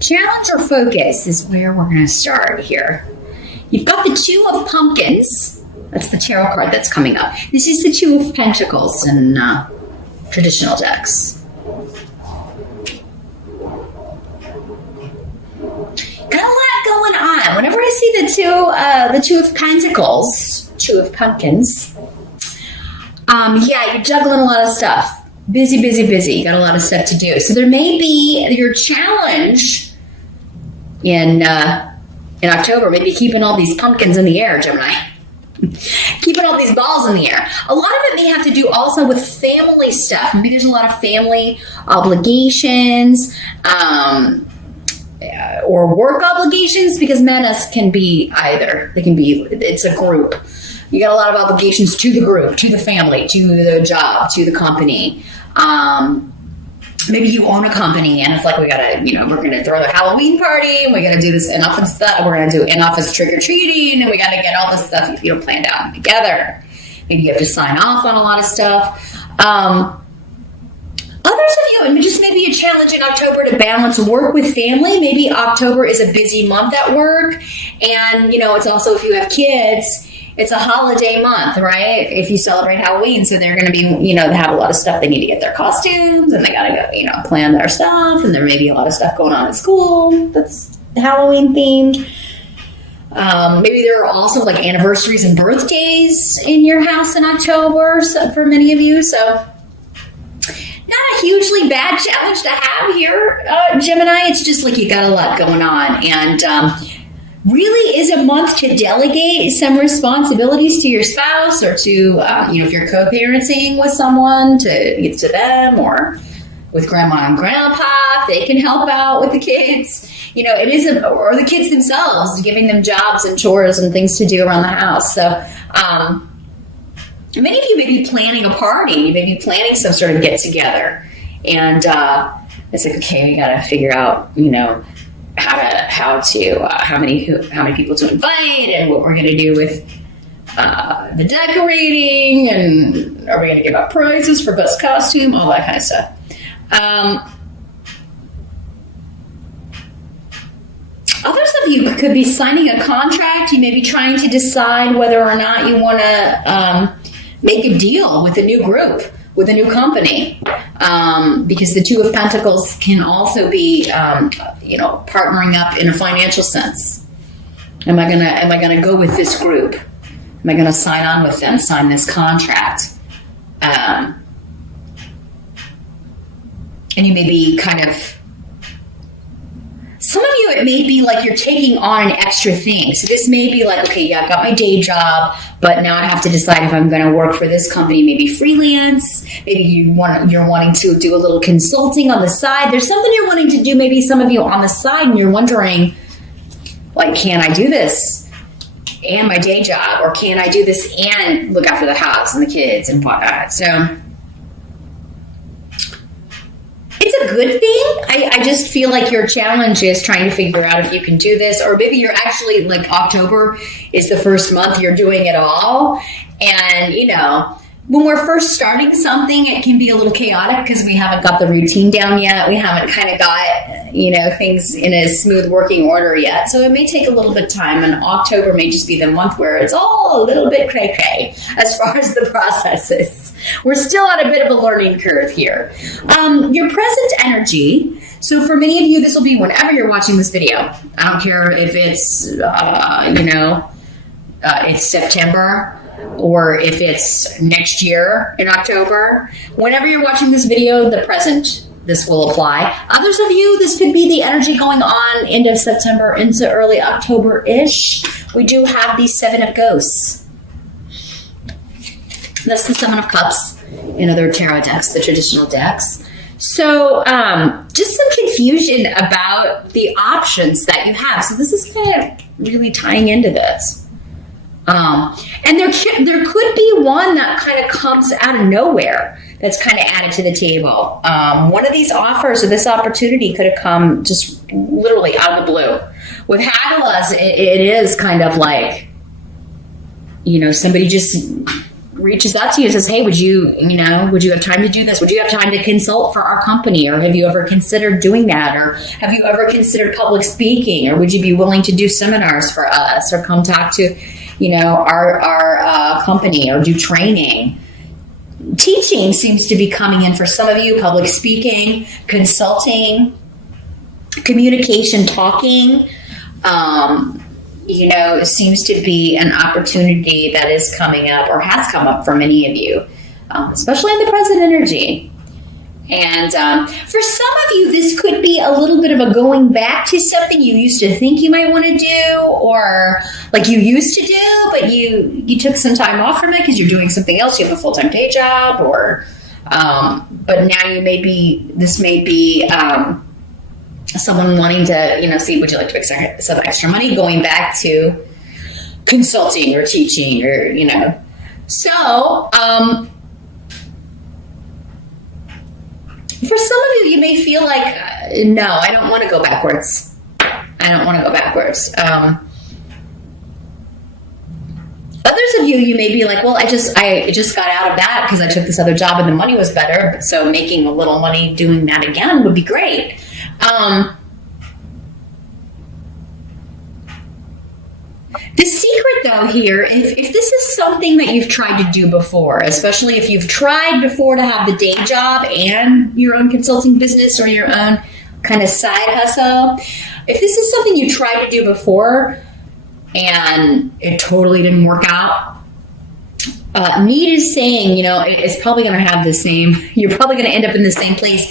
Challenge or focus is where we're going to start here. You've got the Two of Pumpkins. That's the tarot card that's coming up. This is the Two of Pentacles in traditional decks. Got a lot going on. Whenever I see the Two of Pentacles, Two of Pumpkins, yeah, you're juggling a lot of stuff. Busy, busy, busy. You got a lot of stuff to do. So there may be your challenge in October, maybe keeping all these pumpkins in the air, Gemini. Keeping all these balls in the air. A lot of it may have to do also with family stuff. Maybe there's a lot of family obligations, or work obligations, because Manas can be either. They can be, it's a group. You got a lot of obligations to the group, to the family, to the job, to the company. Maybe you own a company and it's like, we gotta, we're gonna throw the Halloween party and we gotta do this in-office stuff. We're gonna do in-office trick-or-treating and we gotta get all this stuff, planned out together. Maybe you have to sign off on a lot of stuff. Others of you, just maybe a challenge in October to balance work with family. Maybe October is a busy month at work. And, it's also, if you have kids, it's a holiday month, right? If you celebrate Halloween, so they're going to be, they have a lot of stuff. They need to get their costumes and they got to go, plan their stuff. And there may be a lot of stuff going on at school that's Halloween themed. Maybe there are also like anniversaries and birthdays in your house in October, so for many of you. So not a hugely bad challenge to have here, Gemini. It's just like you got a lot going on. And really is a month to delegate some responsibilities to your spouse or to, if you're co-parenting with someone, to get to them, or with grandma and grandpa, they can help out with the kids. It is, or the kids themselves, giving them jobs and chores and things to do around the house. So, many of you may be planning a party. You may be planning some sort of get together. And it's like, okay, we got to figure out, how many people to invite and what we're going to do with the decorating, and are we going to give out prizes for best costume, all that kind of stuff. Others of you could be signing a contract. You may be trying to decide whether or not you want to make a deal with a new group, with a new company, because the Two of Pentacles can also be, partnering up in a financial sense. Am I gonna go with this group? Am I gonna sign on with them? Sign this contract? And you may be kind of. Some of you, it may be like you're taking on an extra thing. So this may be like, okay, yeah, I've got my day job, but now I have to decide if I'm going to work for this company, maybe freelance. Maybe you're wanting to do a little consulting on the side. There's something you're wanting to do, maybe some of you on the side, and you're wondering, like, can I do this and my day job? Or can I do this and look after the house and the kids and whatnot? So it's a good thing. I just feel like your challenge is trying to figure out if you can do this, or maybe you're actually, like, October is the first month you're doing it all. And, when we're first starting something, it can be a little chaotic because we haven't got the routine down yet. We haven't kind of got, things in a smooth working order yet. So it may take a little bit of time, and October may just be the month where it's all a little bit cray-cray as far as the process is. We're still on a bit of a learning curve here. Your present energy. So for many of you, this will be whenever you're watching this video. I don't care if it's, it's September, or if it's next year in October. Whenever you're watching this video, the present, this will apply. Others of you, this could be the energy going on end of September into early October-ish. We do have the Seven of Ghosts. That's the Seven of Cups in other tarot decks, the traditional decks. So just some confusion about the options that you have. So this is kind of really tying into this. And there could be one that kind of comes out of nowhere that's kind of added to the table. One of these offers or this opportunity could have come just literally out of the blue. With Hagalaz, it is kind of like, somebody just reaches out to you and says, hey, would you have time to do this? Would you have time to consult for our company? Or have you ever considered doing that? Or have you ever considered public speaking? Or would you be willing to do seminars for us or come talk to, our company or do training? Teaching seems to be coming in for some of you, public speaking, consulting, communication, talking, seems to be an opportunity that is coming up or has come up for many of you, especially in the present energy. And for some of you, this could be a little bit of a going back to something you used to think you might want to do, or like you used to do, but you took some time off from it because you're doing something else. You have a full-time day job, or but now this may be someone wanting to, see, would you like to make some extra money, going back to consulting or teaching or, So, for some of you, you may feel like, no, I don't want to go backwards. Others of you may be like, well, I just got out of that because I took this other job and the money was better. So making a little money doing that again would be great. The secret, though, here, if this is something that you've tried to do before, especially if you've tried before to have the day job and your own consulting business or your own kind of side hustle, if this is something you tried to do before and it totally didn't work out, Need is saying, it's probably going to have the same, you're probably going to end up in the same place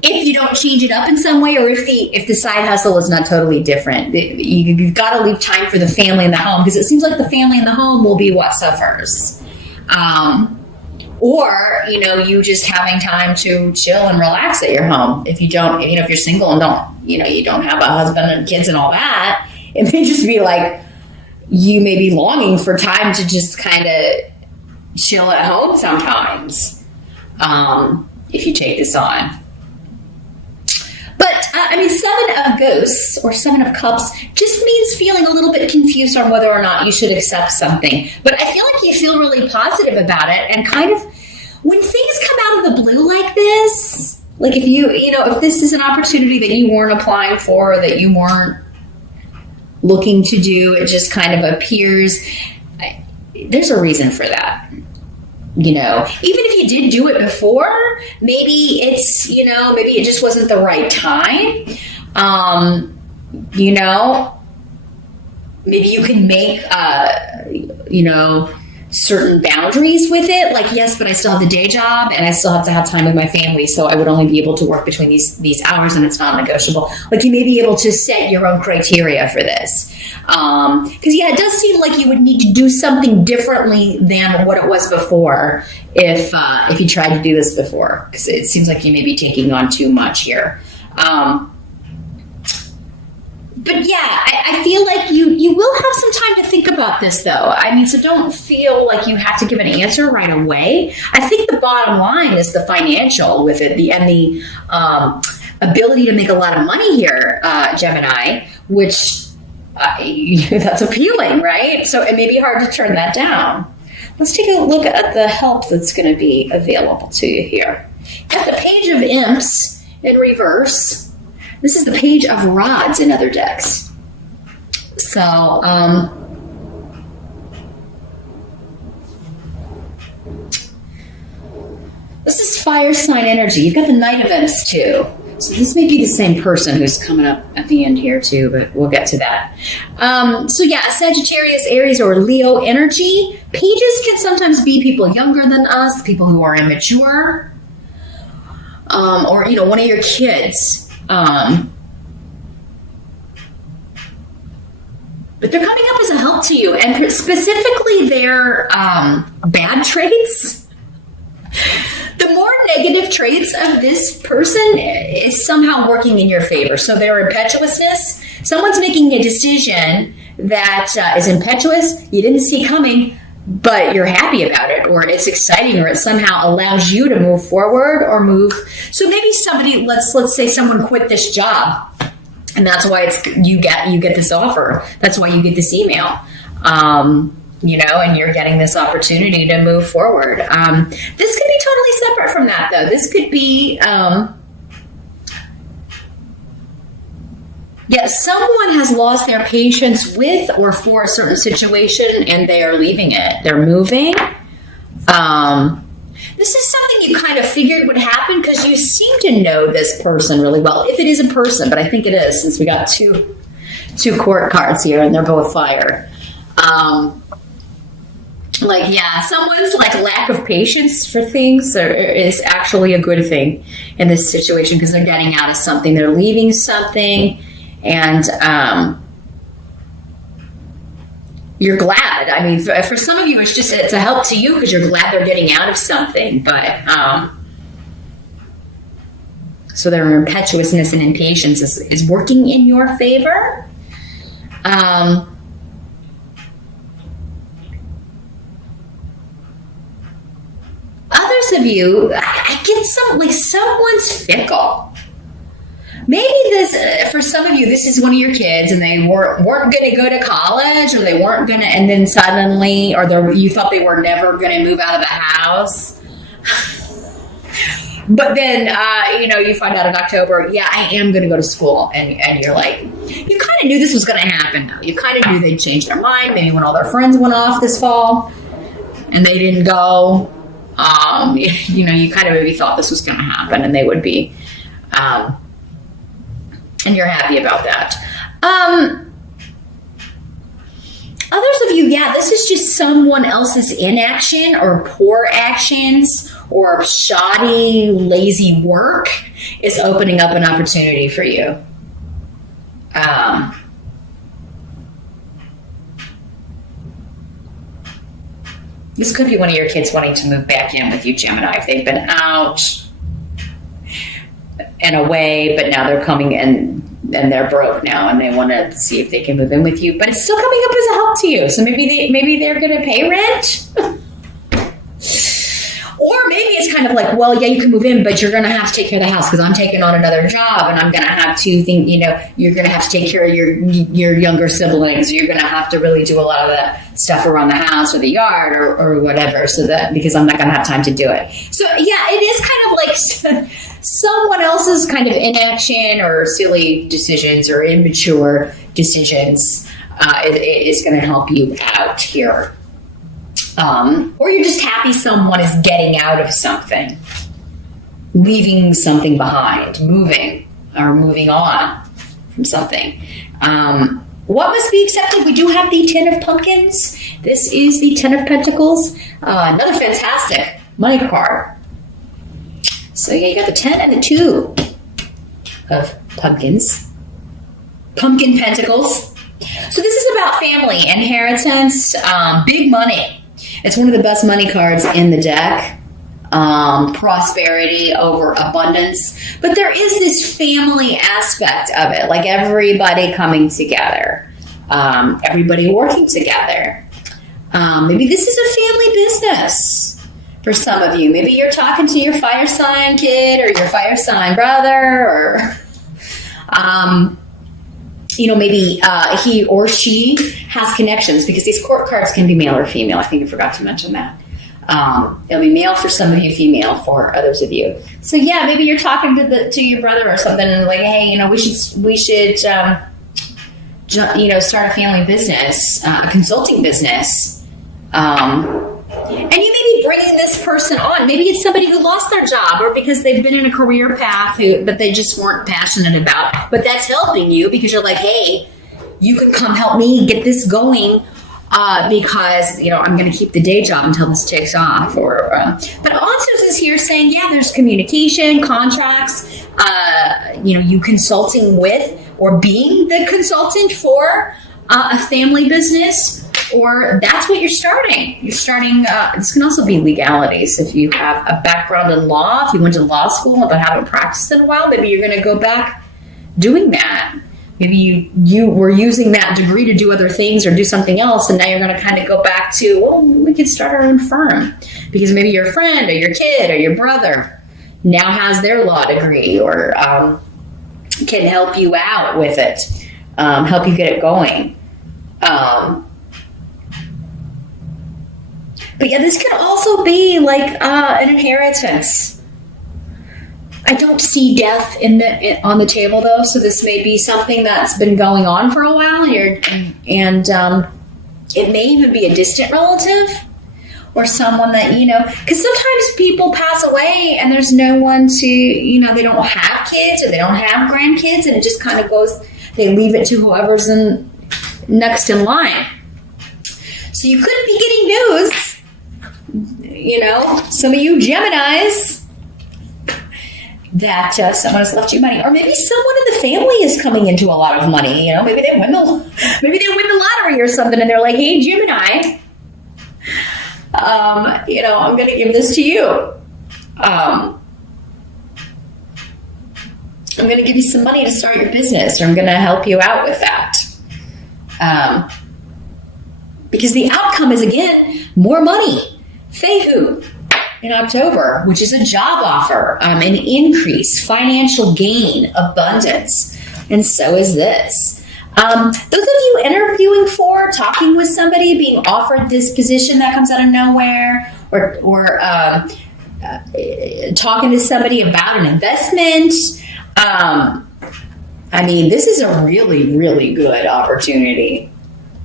if you don't change it up in some way, or if the side hustle is not totally different. You've got to leave time for the family and the home, because it seems like the family and the home will be what suffers. Or, you just having time to chill and relax at your home. If you don't, if you're single and you don't have a husband and kids and all that, it may just be like you may be longing for time to just kind of chill at home sometimes, if you take this on. But, Seven of Ghosts or Seven of Cups just means feeling a little bit confused on whether or not you should accept something. But I feel like you feel really positive about it, and kind of when things come out of the blue like this, like if this is an opportunity that you weren't applying for, or that you weren't looking to do, it just kind of appears, there's a reason for that. Even if you did do it before, maybe it's, maybe it just wasn't the right time. Maybe you can make, certain boundaries with it. Like, yes, but I still have the day job and I still have to have time with my family. So I would only be able to work between these hours, and it's not negotiable. Like, you may be able to set your own criteria for this. Because it does seem like you would need to do something differently than what it was before if you tried to do this before, because it seems like you may be taking on too much here. But I feel like you will have some time to think about this, though. So don't feel like you have to give an answer right away. I think the bottom line is the financial with it, and the ability to make a lot of money here, Gemini, which that's appealing, right? So it may be hard to turn that down. Let's take a look at the help that's going to be available to you here. At the Page of Imps in reverse, this is the Page of Rods in other decks. So, this is fire sign energy. You've got the Knight of Imps too. So this may be the same person who's coming up at the end here too, but we'll get to that. Sagittarius, Aries, or Leo energy. Pages can sometimes be people younger than us, people who are immature, or one of your kids. But they're coming up as a help to you, and specifically their bad traits. The more negative traits of this person is somehow working in your favor. So their impetuousness, someone's making a decision that is impetuous, you didn't see coming, but you're happy about it, or it's exciting, or it somehow allows you to move forward or move. So maybe somebody, let's say someone quit this job, and that's why you get this offer. That's why you get this email. and you're getting this opportunity to move forward. This could be totally separate from that, though. This could be, someone has lost their patience with or for a certain situation, and they are leaving it. They're moving. This is something you kind of figured would happen because you seem to know this person really well. If it is a person, but I think it is, since we got two court cards here, and they're both fire. Someone's lack of patience for things is actually a good thing in this situation because they're getting out of something, they're leaving something, and you're glad. I mean, for some of you, it's a help to you because you're glad they're getting out of something. But so their impetuousness and impatience is working in your favor. Others of you, I get someone's fickle. Maybe this, for some of you, this is one of your kids and they weren't going to go to college, or they weren't going to, and then suddenly, you thought they were never going to move out of the house. But then, you find out in October, I am going to go to school. And you're like, you kind of knew this was going to happen, though. You kind of knew they'd change their mind, maybe when all their friends went off this fall and they didn't go. You kind of maybe thought this was going to happen and they would be, and you're happy about that. Others of you, this is just someone else's inaction or poor actions or shoddy, lazy work is opening up an opportunity for you. This could be one of your kids wanting to move back in with you, Gemini, if they've been out and away, but now they're coming in and they're broke now and they want to see if they can move in with you, but it's still coming up as a help to you. So maybe they're going to pay rent. Or maybe it's kind of like, you can move in, but you're going to have to take care of the house because I'm taking on another job and I'm going to have to think, you're going to have to take care of your younger siblings. You're going to have to really do a lot of that stuff around the house or the yard or whatever, because I'm not going to have time to do it. So it is kind of like someone else's kind of inaction or silly decisions or immature decisions is going to help you out here. Or you're just happy someone is getting out of something, leaving something behind, moving on from something. What must be accepted? We do have the 10 of Pumpkins. This is the 10 of Pentacles. Another fantastic money card. So you got the 10 and the 2 of Pumpkins. Pumpkin Pentacles. So this is about family, inheritance, big money. It's one of the best money cards in the deck. Prosperity over abundance. But there is this family aspect of it, like everybody coming together, everybody working together. Maybe this is a family business for some of you. Maybe you're talking to your fire sign kid or your fire sign brother, or maybe he or she has connections, because these court cards can be male or female. I think I forgot to mention that. It'll be male for some of you, female for others of you. So maybe you're talking to your brother or something, and like, hey, we should start a family business, a consulting business. And you may be bringing this person on. Maybe it's somebody who lost their job, or because they've been in a career path but they just weren't passionate about. But that's helping you because you're like, hey, you can come help me get this going because I'm going to keep the day job until this takes off. But also is here saying, there's communication, contracts. You consulting with or being the consultant for a family business. Or that's what you're starting. You're starting, this can also be legalities. If you have a background in law, if you went to law school but haven't practiced in a while, maybe you're going to go back doing that. Maybe you were using that degree to do other things or do something else, and now you're going to kind of go back to, we could start our own firm. Because maybe your friend or your kid or your brother now has their law degree, or can help you out with it, help you get it going. But yeah, this could also be like an inheritance. I don't see death on the table though, so this may be something that's been going on for a while here, and it may even be a distant relative or someone that, because sometimes people pass away and there's no one to, they don't have kids or they don't have grandkids, and it just kind of goes, they leave it to whoever's next in line. So you could be getting news, some of you Geminis, that someone has left you money, or maybe someone in the family is coming into a lot of money. Maybe they win the lottery or something, and they're like, "Hey, Gemini, I'm going to give this to you. I'm going to give you some money to start your business, or I'm going to help you out with that." Because the outcome is, again, more money. Fehu in October, which is a job offer, an increase, financial gain, abundance. And so is this. Those of you interviewing for, talking with somebody, being offered this position that comes out of nowhere, or talking to somebody about an investment, this is a really, really good opportunity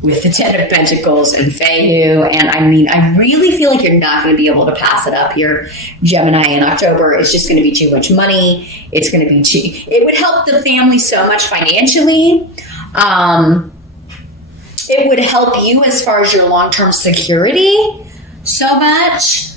with the Ten of Pentacles and Fehu. And I really feel like you're not going to be able to pass it up here, Gemini, in October. It's just going to be too much money. It's going to be it would help the family so much financially. It would help you as far as your long-term security so much.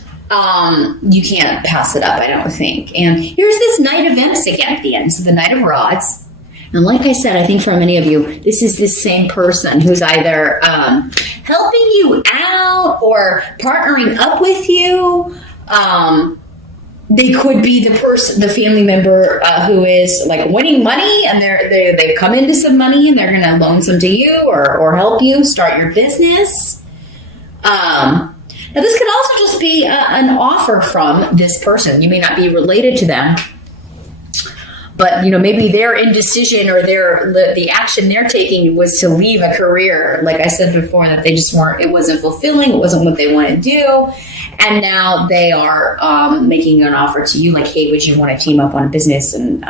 You can't pass it up, I don't think. And here's this Knight of Imps again at the end. So the Knight of Rods. And like I said, I think for many of you, this is the same person who's either helping you out or partnering up with you. They could be the family member who is like winning money, and they've come into some money and they're going to loan some to you or help you start your business. Now, this could also just be an offer from this person. You may not be related to them, but maybe their indecision or the action they're taking was to leave a career, like I said before, that they just weren't. It wasn't fulfilling. It wasn't what they wanted to do, and now they are making an offer to you, like, "Hey, would you want to team up on a business?" And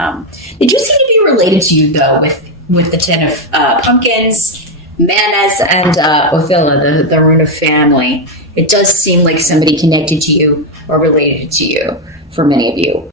they do seem to be related to you, though, with the Ten of Pumpkins, Manus, and Othila, the rune of family. It does seem like somebody connected to you or related to you for many of you.